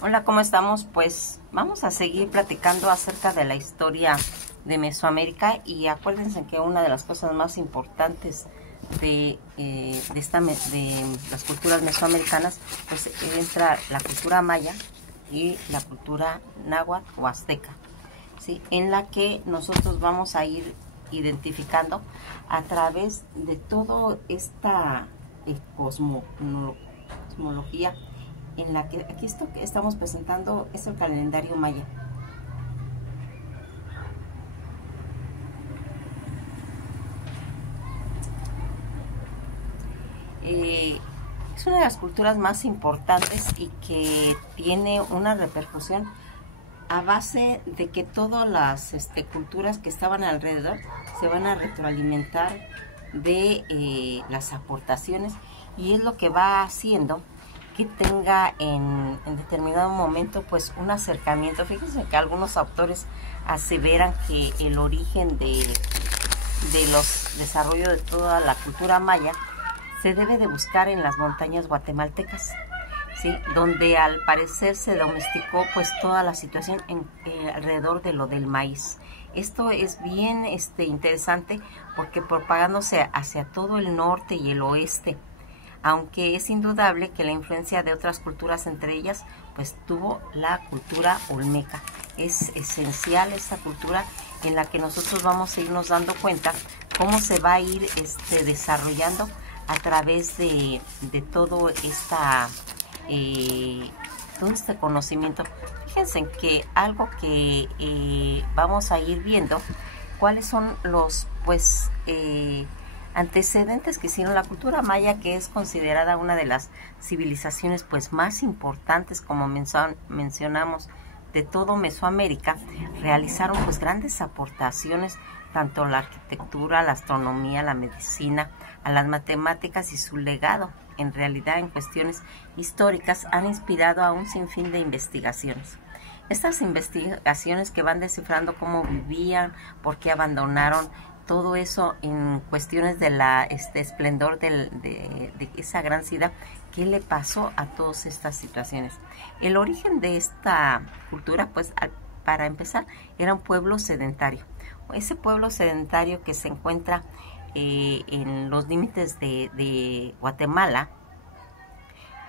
Hola, ¿cómo estamos? Pues vamos a seguir platicando acerca de la historia de Mesoamérica y acuérdense que una de las cosas más importantes de las culturas mesoamericanas, pues entra la cultura maya y la cultura náhuatl o azteca, ¿sí? En la que nosotros vamos a ir identificando a través de toda esta cosmología en la que aquí esto que estamos presentando es el calendario maya. Eh, es una de las culturas más importantes y que tiene una repercusión a base de que todas las culturas que estaban alrededor se van a retroalimentar de las aportaciones, y es lo que va haciendo que tenga en determinado momento pues un acercamiento. Fíjense que algunos autores aseveran que el origen de los desarrollos de toda la cultura maya se debe de buscar en las montañas guatemaltecas, ¿sí? Donde al parecer se domesticó pues toda la situación alrededor de lo del maíz. Esto es bien interesante porque propagándose hacia todo el norte y el oeste, aunque es indudable que la influencia de otras culturas, entre ellas pues tuvo la cultura olmeca. Es esencial esta cultura en la que nosotros vamos a irnos dando cuenta cómo se va a ir desarrollando a través de todo todo este conocimiento. Fíjense que algo que vamos a ir viendo, cuáles son los antecedentes que hicieron la cultura maya, que es considerada una de las civilizaciones pues más importantes, como mencionamos, de todo Mesoamérica. Realizaron pues grandes aportaciones tanto a la arquitectura, a la astronomía, a la medicina, a las matemáticas, y su legado en realidad en cuestiones históricas han inspirado a un sinfín de investigaciones. Estas investigaciones que van descifrando cómo vivían, por qué abandonaron todo eso en cuestiones de la esplendor de esa gran ciudad, qué le pasó a todas estas situaciones. El origen de esta cultura, pues para empezar, era un pueblo sedentario. Ese pueblo sedentario que se encuentra en los límites de Guatemala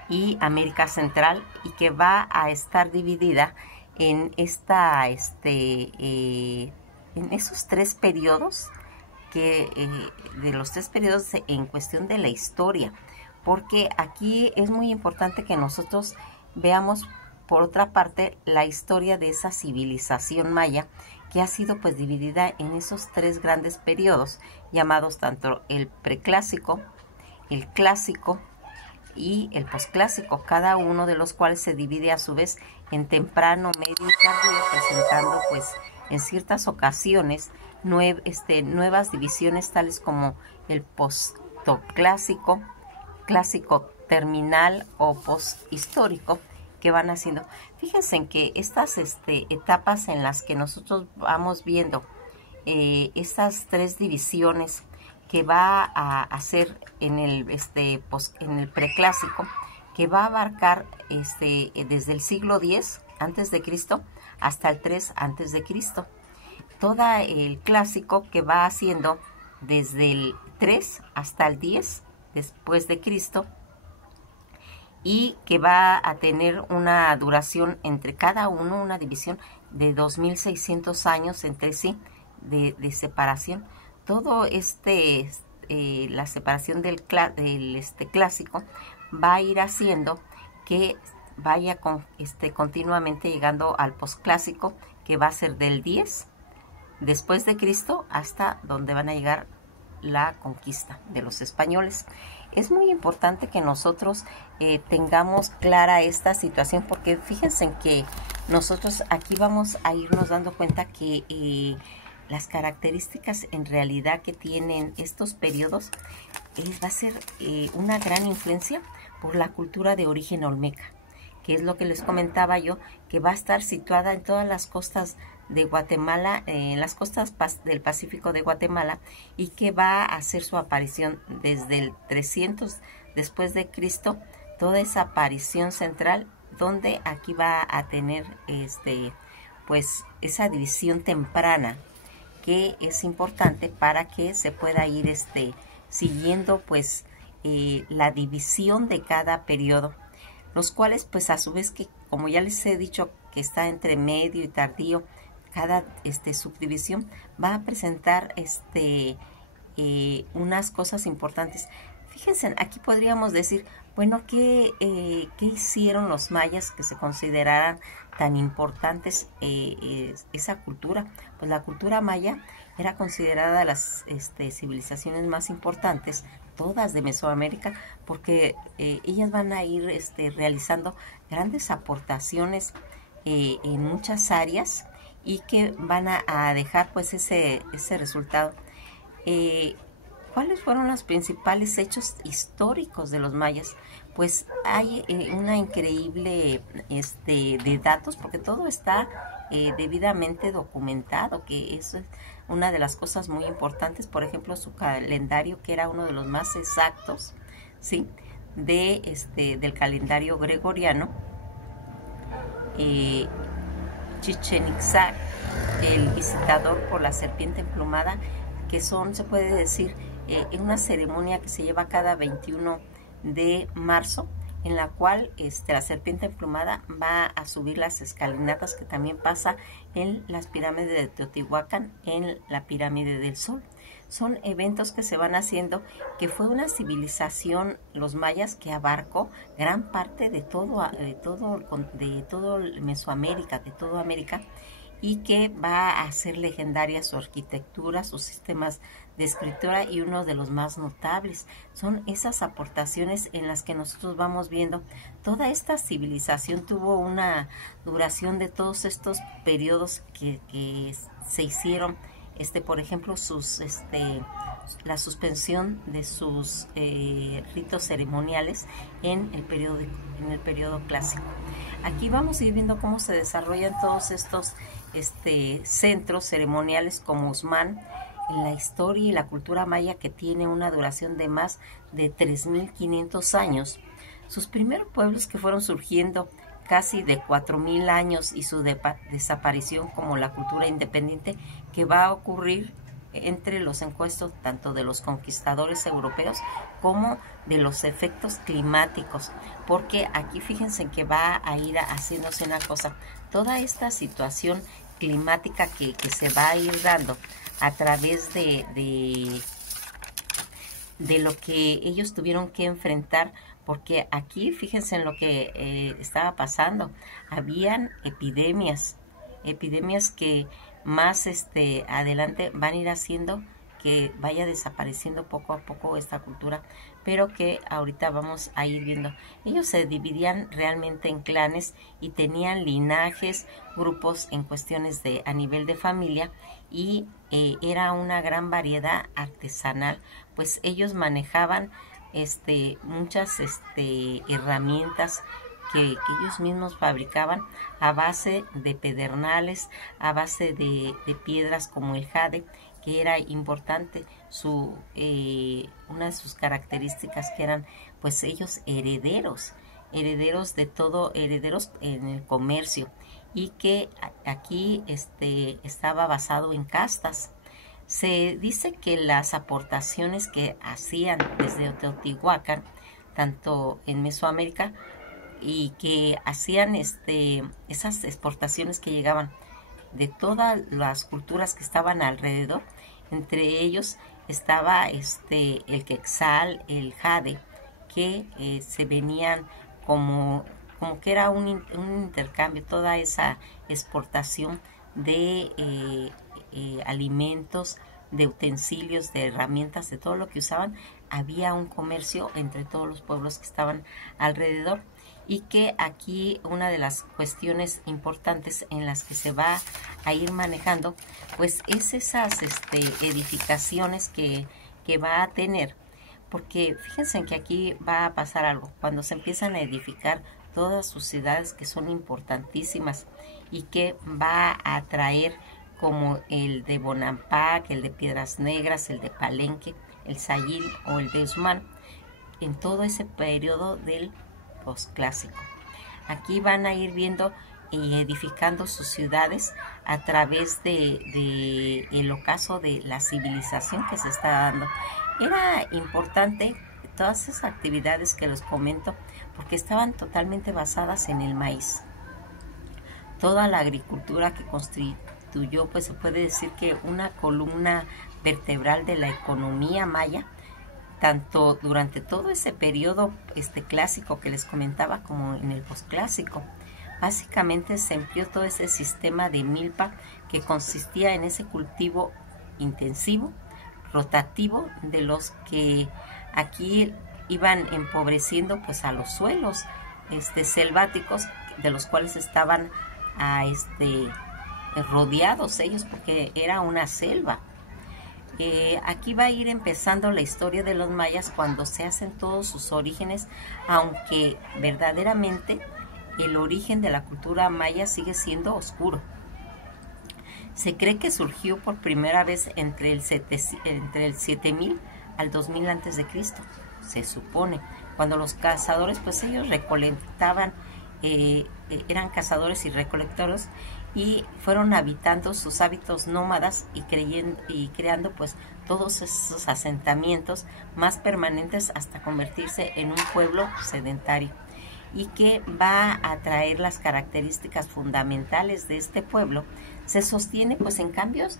y América Central, y que va a estar dividida en en esos tres periodos, de los tres periodos en cuestión de la historia, porque aquí es muy importante que nosotros veamos por otra parte la historia de esa civilización maya, que ha sido pues dividida en esos tres grandes periodos llamados tanto el preclásico, el clásico y el posclásico, cada uno de los cuales se divide a su vez en temprano, medio y tardío, presentando pues en ciertas ocasiones nuevas divisiones, tales como el postclásico, clásico terminal o posthistórico, que van haciendo. Fíjense en que estas etapas en las que nosotros vamos viendo estas tres divisiones que va a hacer en en el preclásico, que va a abarcar desde el siglo X antes de Cristo hasta el 3 antes de Cristo. Todo el clásico, que va haciendo desde el 3 hasta el 10 después de Cristo, y que va a tener una duración entre cada uno, una división de 2600 años entre sí de separación. Todo la separación del clásico va a ir haciendo que vaya continuamente llegando al posclásico, que va a ser del 10 después de Cristo hasta donde van a llegar la conquista de los españoles. Es muy importante que nosotros tengamos clara esta situación, porque fíjense que nosotros aquí vamos a irnos dando cuenta que las características en realidad que tienen estos periodos va a ser una gran influencia por la cultura de origen olmeca, que es lo que les comentaba yo, que va a estar situada en todas las costas de Guatemala, en las costas del Pacífico de Guatemala, y que va a hacer su aparición desde el 300 después de Cristo. Toda esa aparición central donde aquí va a tener pues esa división temprana, que es importante para que se pueda ir siguiendo pues la división de cada periodo, los cuales pues a su vez, que como ya les he dicho que está entre medio y tardío, cada subdivisión va a presentar unas cosas importantes. Fíjense, aquí podríamos decir, bueno, ¿qué hicieron los mayas que se consideraran tan importantes esa cultura? Pues la cultura maya era considerada de las civilizaciones más importantes, todas de Mesoamérica, porque ellas van a ir realizando grandes aportaciones en muchas áreas, y que van a dejar pues ese resultado. ¿Cuáles fueron los principales hechos históricos de los mayas? Pues hay una increíble de datos, porque todo está debidamente documentado, que eso es una de las cosas muy importantes. Por ejemplo, su calendario, que era uno de los más exactos, ¿sí?, del calendario gregoriano. Chichén Itzá, el visitador por la serpiente emplumada, que se puede decir, una ceremonia que se lleva cada 21 de marzo, en la cual la serpiente emplumada va a subir las escalinatas, que también pasa en las pirámides de Teotihuacán, en la pirámide del Sol. Son eventos que se van haciendo, que fue una civilización, los mayas, que abarcó gran parte de todo Mesoamérica, de toda América, y que va a hacer legendaria su arquitectura, sus sistemas de escritura, y uno de los más notables son esas aportaciones en las que nosotros vamos viendo. Toda esta civilización tuvo una duración de todos estos periodos que se hicieron. Por ejemplo, la suspensión de sus ritos ceremoniales en el periodo clásico. Aquí vamos a ir viendo cómo se desarrollan todos estos centros ceremoniales como Usmán, en la historia y la cultura maya, que tiene una duración de más de 3.500 años. Sus primeros pueblos, que fueron surgiendo casi de 4.000 años, y su desaparición como la cultura independiente, que va a ocurrir entre los encuentros tanto de los conquistadores europeos como de los efectos climáticos, porque aquí fíjense que va a ir haciéndose una cosa, toda esta situación climática que se va a ir dando a través de lo que ellos tuvieron que enfrentar, porque aquí fíjense en lo que estaba pasando. Habían epidemias que más adelante van a ir haciendo que vaya desapareciendo poco a poco esta cultura, pero que ahorita vamos a ir viendo. Ellos se dividían realmente en clanes y tenían linajes, grupos en cuestiones a nivel de familia, y era una gran variedad artesanal, pues ellos manejaban muchas herramientas que ellos mismos fabricaban a base de pedernales, a base de piedras como el jade, que era importante. Una de sus características, que eran pues ellos herederos de todo, herederos en el comercio, y que aquí estaba basado en castas. Se dice que las aportaciones que hacían desde Teotihuacán, tanto en Mesoamérica, y que hacían esas exportaciones que llegaban de todas las culturas que estaban alrededor. Entre ellos estaba el quetzal, el jade, que se venían como que era un intercambio, toda esa exportación de alimentos, de utensilios, de herramientas, de todo lo que usaban. Había un comercio entre todos los pueblos que estaban alrededor, y que aquí una de las cuestiones importantes en las que se va a ir manejando, pues es esas edificaciones que va a tener, porque fíjense que aquí va a pasar algo. Cuando se empiezan a edificar todas sus ciudades, que son importantísimas, y que va a atraer, como el de Bonampak, el de Piedras Negras, el de Palenque, el Sayil o el de Usmán, en todo ese periodo del posclásico. Aquí van a ir viendo y edificando sus ciudades a través de el ocaso de la civilización que se está dando. Era importante todas esas actividades que les comento porque estaban totalmente basadas en el maíz. Toda la agricultura que constituyó, pues se puede decir que una columna vertebral de la economía maya, tanto durante todo ese periodo clásico que les comentaba como en el posclásico. Básicamente se empleó todo ese sistema de milpa que consistía en ese cultivo intensivo, rotativo, de los que aquí iban empobreciendo pues a los suelos selváticos, de los cuales estaban rodeados ellos porque era una selva. Aquí va a ir empezando la historia de los mayas cuando se hacen todos sus orígenes, aunque verdaderamente el origen de la cultura maya sigue siendo oscuro. Se cree que surgió por primera vez entre el 7000 al 2000 antes de Cristo, se supone, cuando los cazadores, pues ellos recolectaban, eran cazadores y recolectores, y fueron habitando sus hábitos nómadas y creando pues todos esos asentamientos más permanentes hasta convertirse en un pueblo sedentario, y que va a traer las características fundamentales de este pueblo. Se sostiene pues en cambios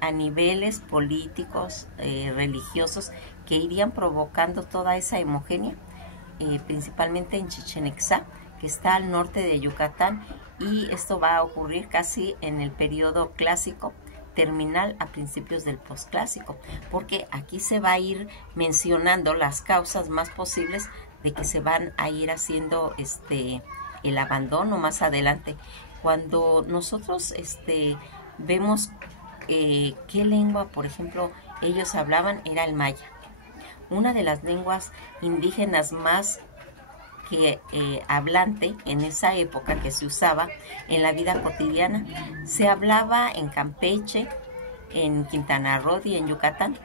a niveles políticos, religiosos, que irían provocando toda esa homogénea, principalmente en Chichén Itzá, que está al norte de Yucatán, y esto va a ocurrir casi en el periodo clásico terminal a principios del posclásico, porque aquí se va a ir mencionando las causas más posibles de que se van a ir haciendo el abandono más adelante. Cuando nosotros vemos qué lengua, por ejemplo, ellos hablaban, era el maya, una de las lenguas indígenas más que hablante en esa época, que se usaba en la vida cotidiana. Se hablaba en Campeche, en Quintana Roo y en Yucatán.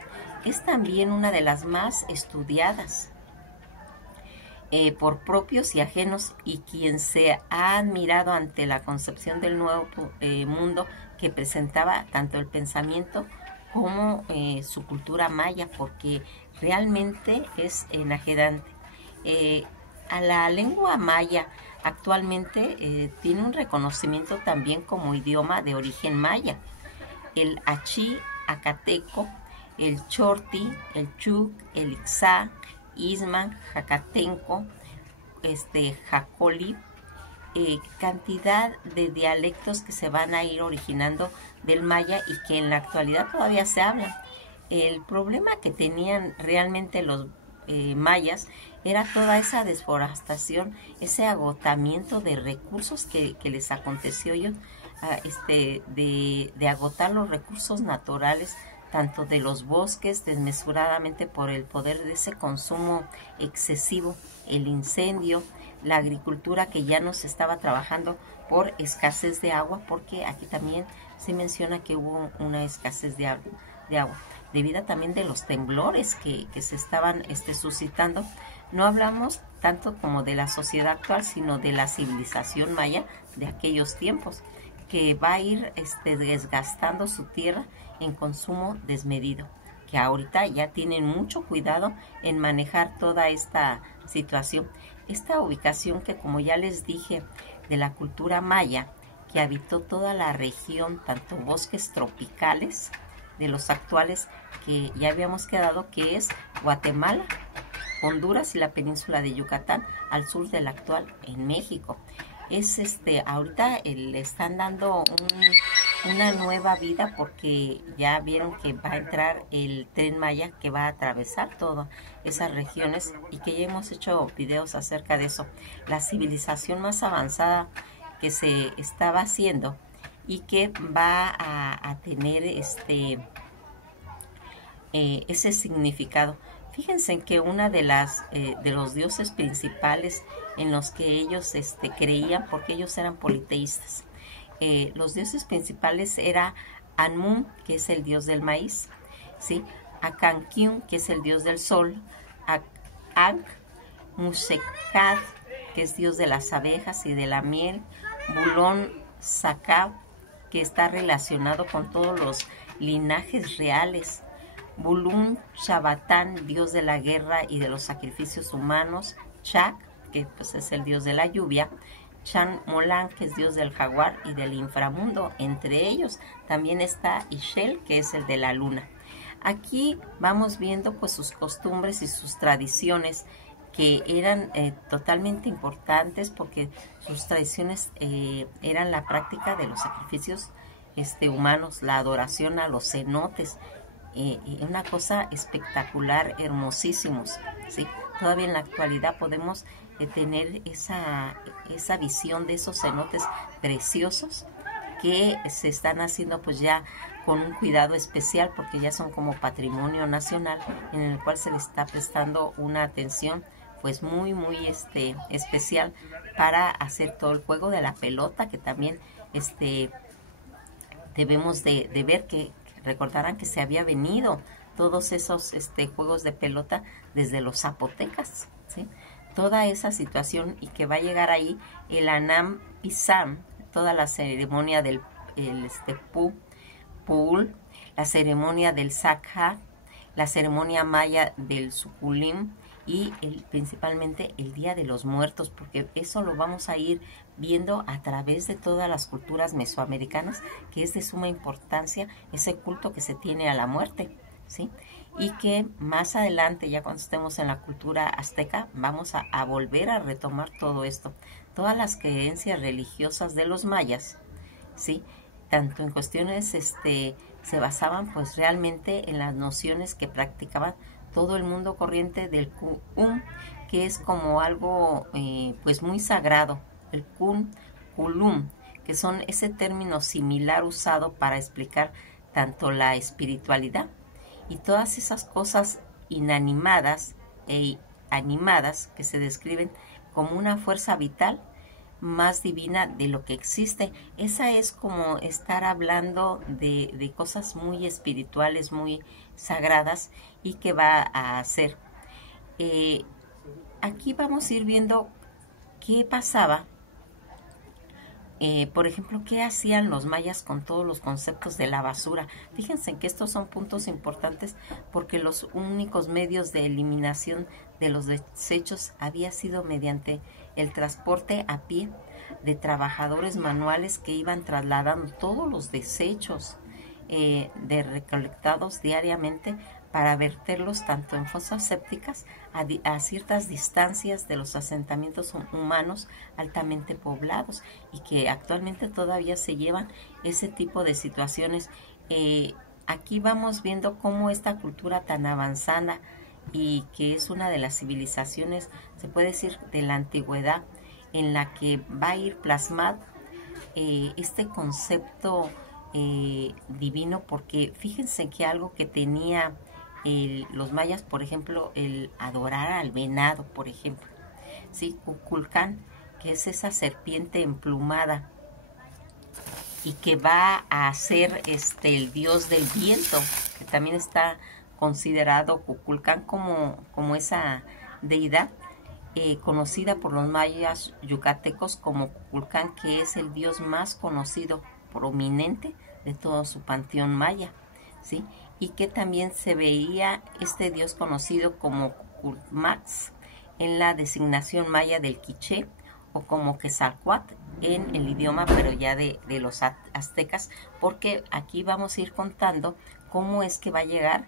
Es también una de las más estudiadas por propios y ajenos, y quien se ha admirado ante la concepción del nuevo mundo que presentaba tanto el pensamiento como su cultura maya, porque realmente es enajenante. A la lengua maya actualmente tiene un reconocimiento también como idioma de origen maya. El achí, acateco, el chorti, el chuc, el ixá, isman, jacatenco, jacoli, cantidad de dialectos que se van a ir originando del maya y que en la actualidad todavía se hablan. El problema que tenían realmente los mayas era toda esa desforestación, ese agotamiento de recursos que les aconteció ellos, de agotar los recursos naturales, tanto de los bosques desmesuradamente por el poder de ese consumo excesivo, el incendio, la agricultura que ya no se estaba trabajando por escasez de agua, porque aquí también se menciona que hubo una escasez de agua, debido también de los temblores que se estaban suscitando. No hablamos tanto como de la sociedad actual, sino de la civilización maya de aquellos tiempos, que va a ir desgastando su tierra en consumo desmedido, que ahorita ya tienen mucho cuidado en manejar toda esta situación. Esta ubicación que, como ya les dije, de la cultura maya, que habitó toda la región, tanto bosques tropicales de los actuales que ya habíamos quedado, que es Guatemala, Honduras y la península de Yucatán, al sur del actual en México. Es ahorita le están dando una nueva vida, porque ya vieron que va a entrar el Tren Maya, que va a atravesar todas esas regiones, y que ya hemos hecho videos acerca de eso. La civilización más avanzada que se estaba haciendo y que va a tener ese significado. Fíjense que una de los dioses principales en los que ellos creían, porque ellos eran politeístas, los dioses principales era Anmun, que es el dios del maíz, ¿sí? Akankyun, que es el dios del sol, Ankh, Musekad, que es dios de las abejas y de la miel, Bulón Sacab, que está relacionado con todos los linajes reales, Bulún Shabatán, dios de la guerra y de los sacrificios humanos, Chak, que pues es el dios de la lluvia, Chan Molan, que es dios del jaguar y del inframundo. Entre ellos también está Ishel, que es el de la luna. Aquí vamos viendo pues sus costumbres y sus tradiciones, que eran totalmente importantes, porque sus tradiciones eran la práctica de los sacrificios humanos, la adoración a los cenotes, una cosa espectacular, hermosísimos, ¿sí? Todavía en la actualidad podemos tener esa visión de esos cenotes preciosos que se están haciendo pues ya con un cuidado especial, porque ya son como patrimonio nacional, en el cual se le está prestando una atención pues muy especial para hacer todo el juego de la pelota, que también debemos de ver, que recordarán que se había venido todos esos juegos de pelota desde los zapotecas, ¿sí? Toda esa situación, y que va a llegar ahí el Anam Pisam, toda la ceremonia del Pul, la ceremonia del Sakha, la ceremonia maya del Sukulim, y principalmente el Día de los Muertos, porque eso lo vamos a ir viendo a través de todas las culturas mesoamericanas, que es de suma importancia ese culto que se tiene a la muerte, ¿sí? Y que más adelante, ya cuando estemos en la cultura azteca, vamos a volver a retomar todo esto. Todas las creencias religiosas de los mayas, ¿sí? Tanto en cuestiones, se basaban pues realmente en las nociones que practicaban todo el mundo corriente del Kun, que es como algo pues muy sagrado, el Kun, Kulum, que son ese término similar usado para explicar tanto la espiritualidad y todas esas cosas inanimadas e animadas que se describen como una fuerza vital más divina de lo que existe. Esa es como estar hablando de cosas muy espirituales, muy sagradas, y que va a hacer. Aquí vamos a ir viendo qué pasaba. Por ejemplo, ¿qué hacían los mayas con todos los conceptos de la basura? Fíjense que estos son puntos importantes, porque los únicos medios de eliminación de los desechos había sido mediante el transporte a pie de trabajadores manuales que iban trasladando todos los desechos recolectados diariamente, para verterlos tanto en fosas sépticas a ciertas distancias de los asentamientos humanos altamente poblados, y que actualmente todavía se llevan ese tipo de situaciones. Aquí vamos viendo cómo esta cultura tan avanzada, y que es una de las civilizaciones, se puede decir, de la antigüedad, en la que va a ir plasmado este concepto divino, porque fíjense que algo que tenía los mayas, por ejemplo, el adorar al venado, por ejemplo, ¿sí? Kukulcán, que es esa serpiente emplumada, y que va a ser el dios del viento, que también está considerado Kukulcán como esa deidad conocida por los mayas yucatecos como Kukulcán, que es el dios más conocido, prominente de todo su panteón maya, ¿sí? Y que también se veía este dios conocido como Kukulmax en la designación maya del quiché, o como Quetzalcóatl en el idioma, pero ya de los aztecas, porque aquí vamos a ir contando cómo es que va a llegar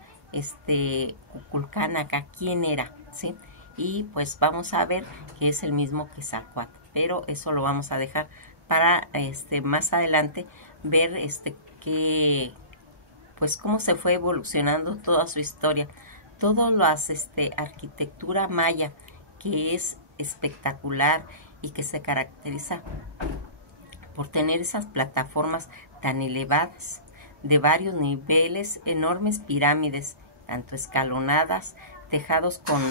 Kukulcán acá, quién era, ¿sí? Y pues vamos a ver que es el mismo Quetzalcóatl, pero eso lo vamos a dejar para más adelante, ver que pues cómo se fue evolucionando toda su historia, toda la arquitectura maya, que es espectacular y que se caracteriza por tener esas plataformas tan elevadas, de varios niveles, enormes pirámides, tanto escalonadas, tejados con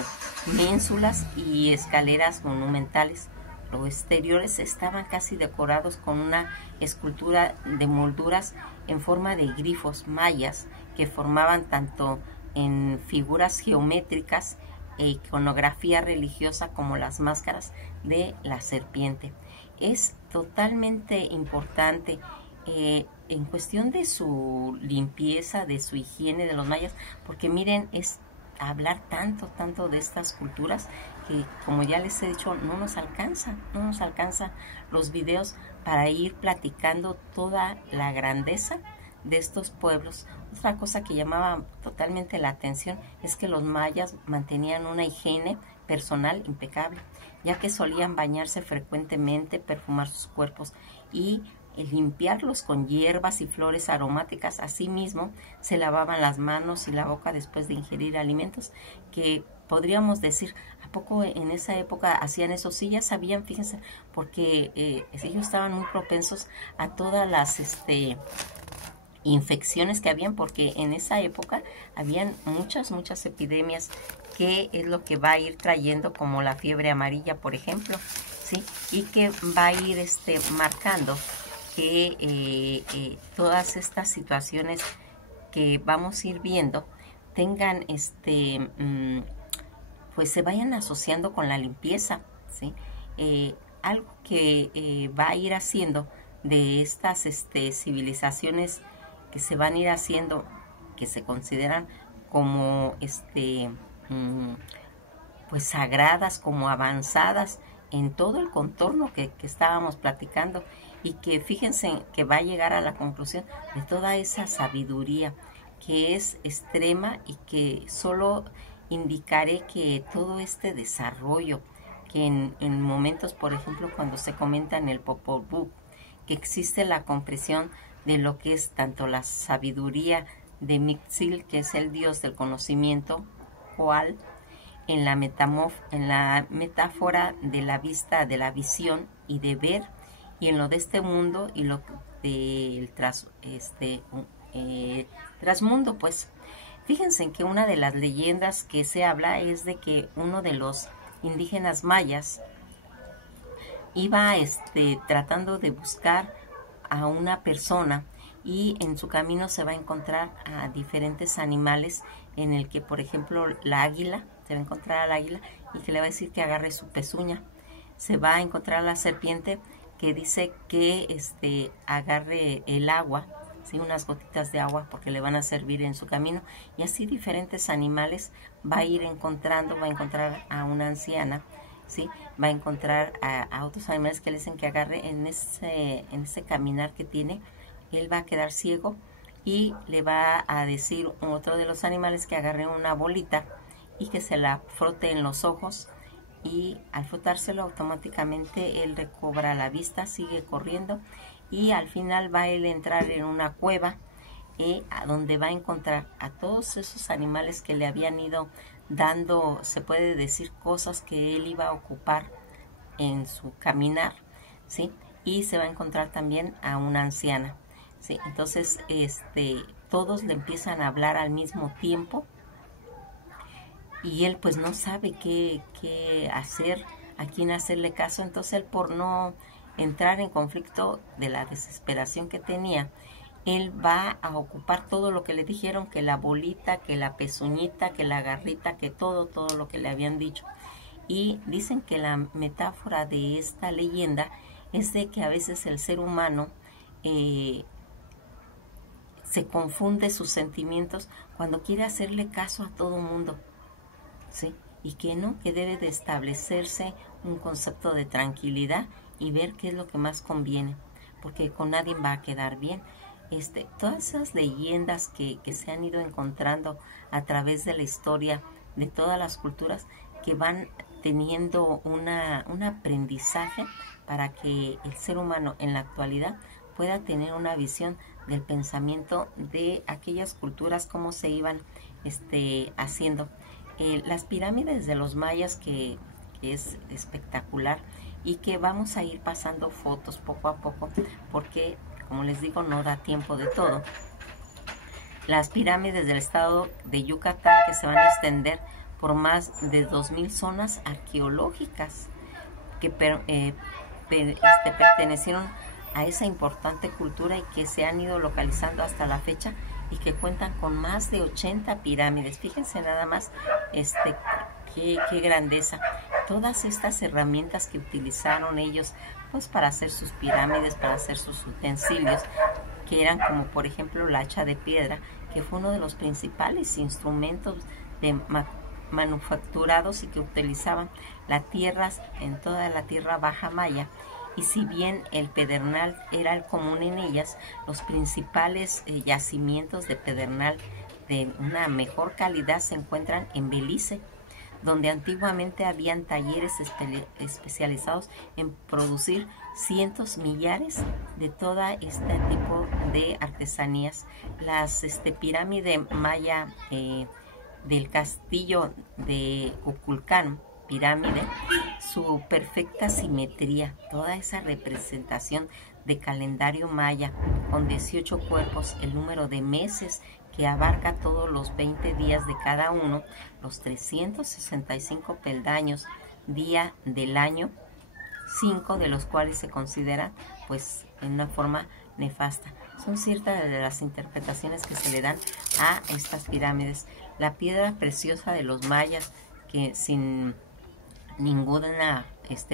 ménsulas y escaleras monumentales. Los exteriores estaban casi decorados con una escultura de molduras en forma de grifos mayas, que formaban tanto en figuras geométricas e iconografía religiosa como las máscaras de la serpiente. Es totalmente importante en cuestión de su limpieza, de su higiene de los mayas, porque miren, es hablar tanto de estas culturas que, como ya les he dicho, no nos alcanza los videos para ir platicando toda la grandeza de estos pueblos. Otra cosa que llamaba totalmente la atención es que los mayas mantenían una higiene personal impecable, ya que solían bañarse frecuentemente, perfumar sus cuerpos y limpiarlos con hierbas y flores aromáticas. Asimismo, se lavaban las manos y la boca después de ingerir alimentos, que podríamos decir, ¿a poco en esa época hacían eso? Sí, ya sabían, fíjense, porque ellos estaban muy propensos a todas las infecciones que habían, porque en esa época habían muchas epidemias, que es lo que va a ir trayendo, como la fiebre amarilla, por ejemplo, ¿sí? Y que va a ir marcando que todas estas situaciones que vamos a ir viendo tengan pues se vayan asociando con la limpieza, ¿sí? Algo que va a ir haciendo de estas civilizaciones que se van a ir haciendo, que se consideran como pues sagradas, como avanzadas en todo el contorno que estábamos platicando, y que fíjense que va a llegar a la conclusión de toda esa sabiduría que es extrema, y que solo indicaré que todo este desarrollo que en momentos, por ejemplo, cuando se comenta en el Popol Vuh, que existe la comprensión de lo que es tanto la sabiduría de Mixil, que es el dios del conocimiento, cual en la metáfora de la vista, de la visión y de ver, y en lo de este mundo y lo del trasmundo, pues. Fíjense que una de las leyendas que se habla es de que uno de los indígenas mayas iba tratando de buscar a una persona, y en su camino se va a encontrar a diferentes animales, en el que, por ejemplo, la águila, se va a encontrar al águila y que le va a decir que agarre su pezuña. Se va a encontrar a la serpiente, que dice que agarre el agua, ¿sí? Unas gotitas de agua, porque le van a servir en su camino. Y así diferentes animales va a ir encontrando, va a encontrar a una anciana, ¿sí? Va a encontrar a otros animales que le dicen que agarre en ese caminar que tiene. Él va a quedar ciego, y le va a decir otro de los animales que agarre una bolita y que se la frote en los ojos, y al frotárselo automáticamente él recobra la vista, sigue corriendo, y al final va a él entrar en una cueva, a donde va a encontrar a todos esos animales que le habían ido dando, se puede decir, cosas que él iba a ocupar en su caminar, ¿sí? Y se va a encontrar también a una anciana, ¿sí? Entonces todos le empiezan a hablar al mismo tiempo, y él pues no sabe qué hacer, a quién hacerle caso. Entonces él, por no entrar en conflicto de la desesperación que tenía, él va a ocupar todo lo que le dijeron, que la bolita, que la pezuñita, que la garrita, que todo lo que le habían dicho. Y dicen que la metáfora de esta leyenda es de que a veces el ser humano se confunde sus sentimientos cuando quiere hacerle caso a todo mundo, ¿sí? Y que no, que debe de establecerse un concepto de tranquilidad y ver qué es lo que más conviene, porque con nadie va a quedar bien. Todas esas leyendas que se han ido encontrando a través de la historia de todas las culturas, que van teniendo un aprendizaje para que el ser humano en la actualidad pueda tener una visión del pensamiento de aquellas culturas, cómo se iban haciendo. Las pirámides de los mayas, que es espectacular, y que vamos a ir pasando fotos poco a poco, porque, como les digo, no da tiempo de todo. Las pirámides del estado de Yucatán, que se van a extender por más de 2000 zonas arqueológicas que pertenecieron a esa importante cultura, y que se han ido localizando hasta la fecha, y que cuentan con más de 80 pirámides. Fíjense nada más qué grandeza. Todas estas herramientas que utilizaron ellos, pues para hacer sus pirámides, para hacer sus utensilios, que eran como por ejemplo la hacha de piedra, que fue uno de los principales instrumentos de manufacturados y que utilizaban la tierra, en toda la tierra baja maya. Y si bien el pedernal era el común en ellas, los principales yacimientos de pedernal de una mejor calidad se encuentran en Belice, donde antiguamente habían talleres especializados en producir cientos, millares de todo este tipo de artesanías. Las pirámide maya del castillo de Kukulcán, pirámide, su perfecta simetría, toda esa representación de calendario maya con 18 cuerpos, el número de meses que abarca todos los 20 días de cada uno, los 365 peldaños día del año, 5 de los cuales se consideran pues en una forma nefasta. Son ciertas de las interpretaciones que se le dan a estas pirámides. La piedra preciosa de los mayas, que sin ninguna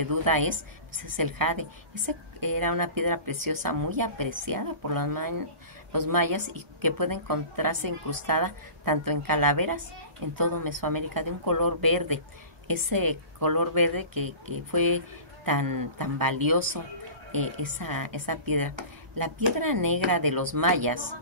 duda es el jade. Esa era una piedra preciosa muy apreciada por los mayas y que puede encontrarse incrustada tanto en calaveras en todo Mesoamérica, de un color verde. Ese color verde que fue tan valioso, esa piedra. La piedra negra de los mayas,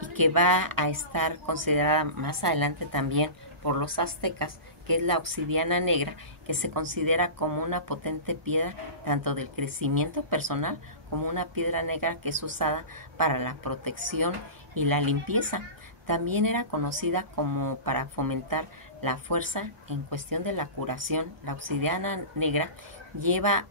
y que va a estar considerada más adelante también por los aztecas, que es la obsidiana negra, que se considera como una potente piedra tanto del crecimiento personal como una piedra negra que es usada para la protección y la limpieza. También era conocida como para fomentar la fuerza en cuestión de la curación. La obsidiana negra lleva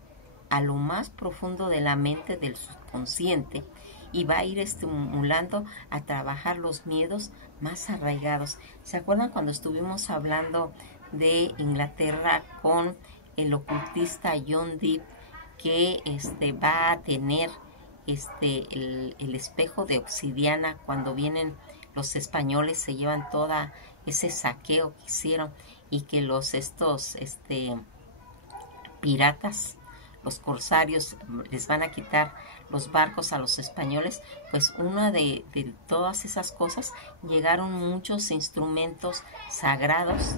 a lo más profundo de la mente del subconsciente y va a ir estimulando a trabajar los miedos más arraigados. ¿Se acuerdan cuando estuvimos hablando de Inglaterra con el ocultista John Dee, que va a tener el espejo de obsidiana cuando vienen los españoles, se llevan toda ese saqueo que hicieron y que estos piratas, los corsarios, les van a quitar los barcos a los españoles? Pues una de todas esas cosas, llegaron muchos instrumentos sagrados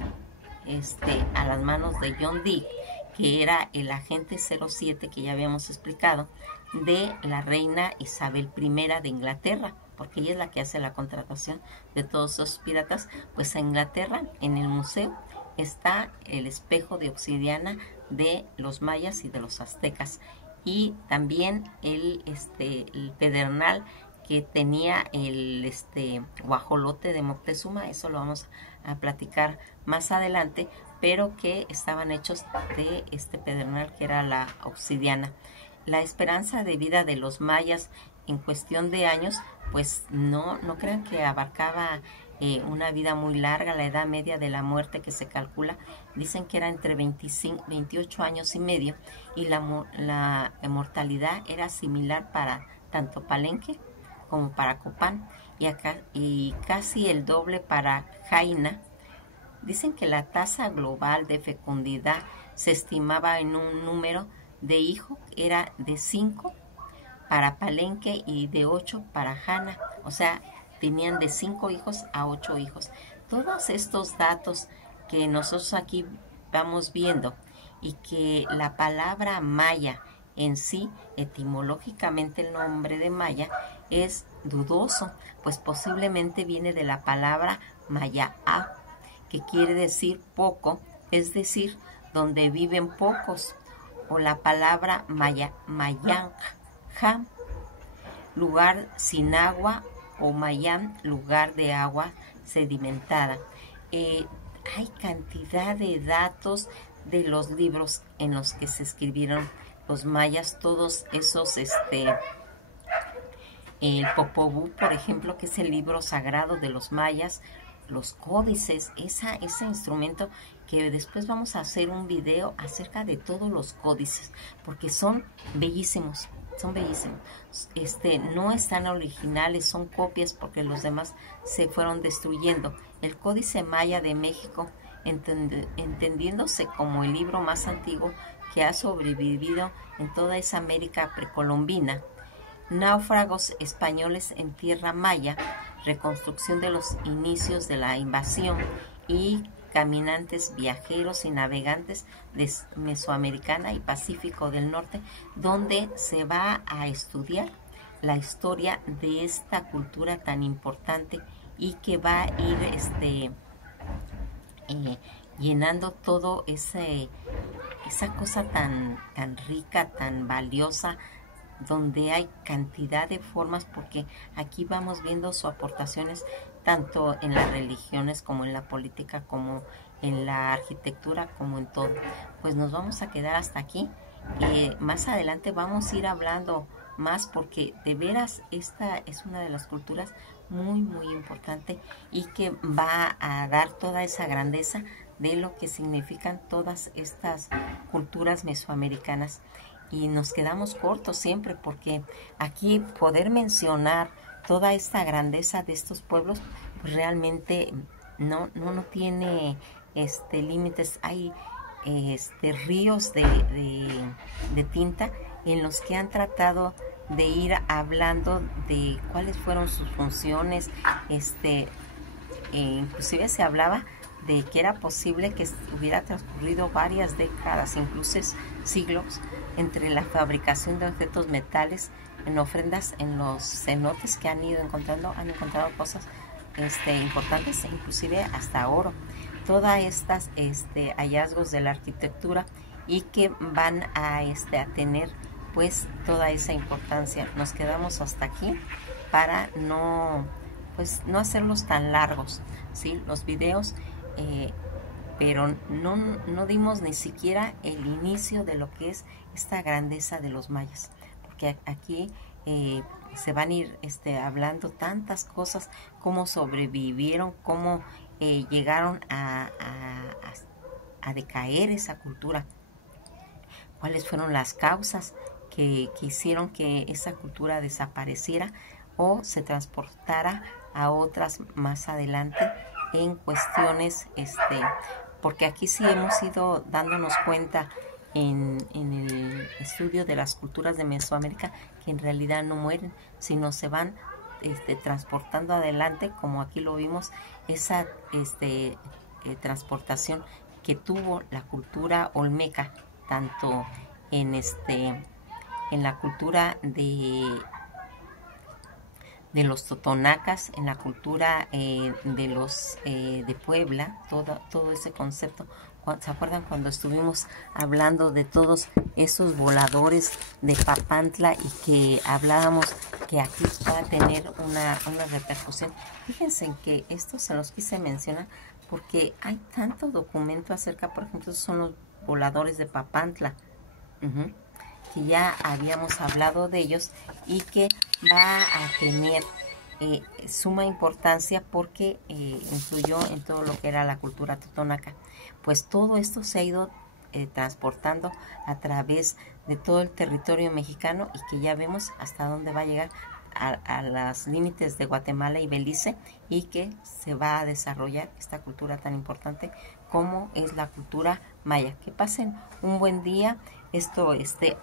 a las manos de John Dee, que era el agente 07 que ya habíamos explicado, de la reina Isabel I de Inglaterra, porque ella es la que hace la contratación de todos esos piratas. Pues en Inglaterra, en el museo, está el espejo de obsidiana de los mayas y de los aztecas, y también el pedernal que tenía el guajolote de Moctezuma. Eso lo vamos a platicar más adelante, pero que estaban hechos de este pedernal que era la obsidiana. La esperanza de vida de los mayas en cuestión de años, pues no crean que abarcaba una vida muy larga. La edad media de la muerte que se calcula, dicen que era entre 28 años y medio, y la mortalidad era similar para tanto Palenque como para Copán, y casi el doble para Jaina. Dicen que la tasa global de fecundidad se estimaba en un número de hijos, era de 5 para Palenque y de 8 para Jana. O sea, tenían de 5 hijos a 8 hijos. Todos estos datos que nosotros aquí vamos viendo, y que la palabra maya en sí, etimológicamente el nombre de maya es dudoso, pues posiblemente viene de la palabra maya'a, que quiere decir poco, es decir, donde viven pocos, o la palabra mayanja, lugar sin agua, o mayán, lugar de agua sedimentada. Hay cantidad de datos de los libros en los que se escribieron los mayas, todos esos, el Popol Vuh, por ejemplo, que es el libro sagrado de los mayas, los códices, ese instrumento que después vamos a hacer un video acerca de todos los códices, porque son bellísimos. No están originales, son copias porque los demás se fueron destruyendo. El Códice Maya de México entendiéndose como el libro más antiguo que ha sobrevivido en toda esa América precolombina. Náufragos españoles en tierra maya, reconstrucción de los inicios de la invasión y caminantes, viajeros y navegantes de Mesoamericana y Pacífico del Norte, donde se va a estudiar la historia de esta cultura tan importante y que va a ir llenando todo esa cosa tan rica, tan valiosa, donde hay cantidad de formas, porque aquí vamos viendo sus aportaciones tanto en las religiones como en la política, como en la arquitectura, como en todo. Pues nos vamos a quedar hasta aquí. Más adelante vamos a ir hablando más, porque de veras esta es una de las culturas muy muy importante y que va a dar toda esa grandeza de lo que significan todas estas culturas mesoamericanas. Y nos quedamos cortos siempre, porque aquí poder mencionar toda esta grandeza de estos pueblos, pues realmente no tiene límites. Hay ríos de tinta en los que han tratado de ir hablando de cuáles fueron sus funciones. Inclusive se hablaba de que era posible que hubiera transcurrido varias décadas, incluso siglos, entre la fabricación de objetos metales en ofrendas en los cenotes que han encontrado cosas importantes, inclusive hasta oro. Todas estas hallazgos de la arquitectura, y que van a tener pues toda esa importancia. Nos quedamos hasta aquí para no hacerlos tan largos, ¿sí? Los videos, pero no dimos ni siquiera el inicio de lo que es esta grandeza de los mayas, porque aquí se van a ir hablando tantas cosas, cómo sobrevivieron, cómo llegaron a decaer esa cultura, cuáles fueron las causas que hicieron que esa cultura desapareciera o se transportara a otras más adelante en cuestiones, porque aquí sí hemos ido dándonos cuenta en el estudio de las culturas de Mesoamérica que en realidad no mueren, sino se van transportando adelante, como aquí lo vimos, esa transportación que tuvo la cultura olmeca, tanto en la cultura de los totonacas, en la cultura de los de Puebla, todo ese concepto. ¿Se acuerdan cuando estuvimos hablando de todos esos voladores de Papantla y que hablábamos que aquí va a tener una repercusión? Fíjense en que esto se los quise mencionar porque hay tanto documento acerca, por ejemplo, son los voladores de Papantla, que ya habíamos hablado de ellos y que va a tener suma importancia porque influyó en todo lo que era la cultura totonaca. Pues todo esto se ha ido transportando a través de todo el territorio mexicano, y que ya vemos hasta dónde va a llegar, a los límites de Guatemala y Belice, y que se va a desarrollar esta cultura tan importante como es la cultura maya. Que pasen un buen día. Esto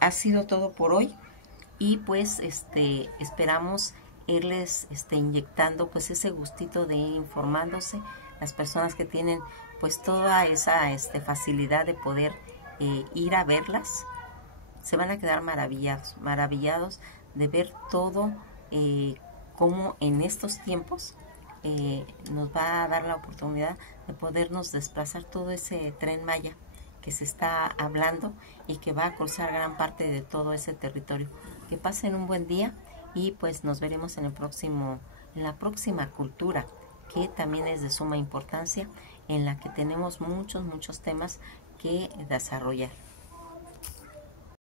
ha sido todo por hoy, y pues esperamos irles inyectando pues ese gustito de ir informándose. Las personas que tienen pues toda esa facilidad de poder ir a verlas, se van a quedar maravillados de ver todo, cómo en estos tiempos nos va a dar la oportunidad de podernos desplazar todo ese tren maya que se está hablando y que va a cruzar gran parte de todo ese territorio. Que pasen un buen día, y pues nos veremos en la próxima cultura, que también es de suma importancia, en la que tenemos muchos temas que desarrollar.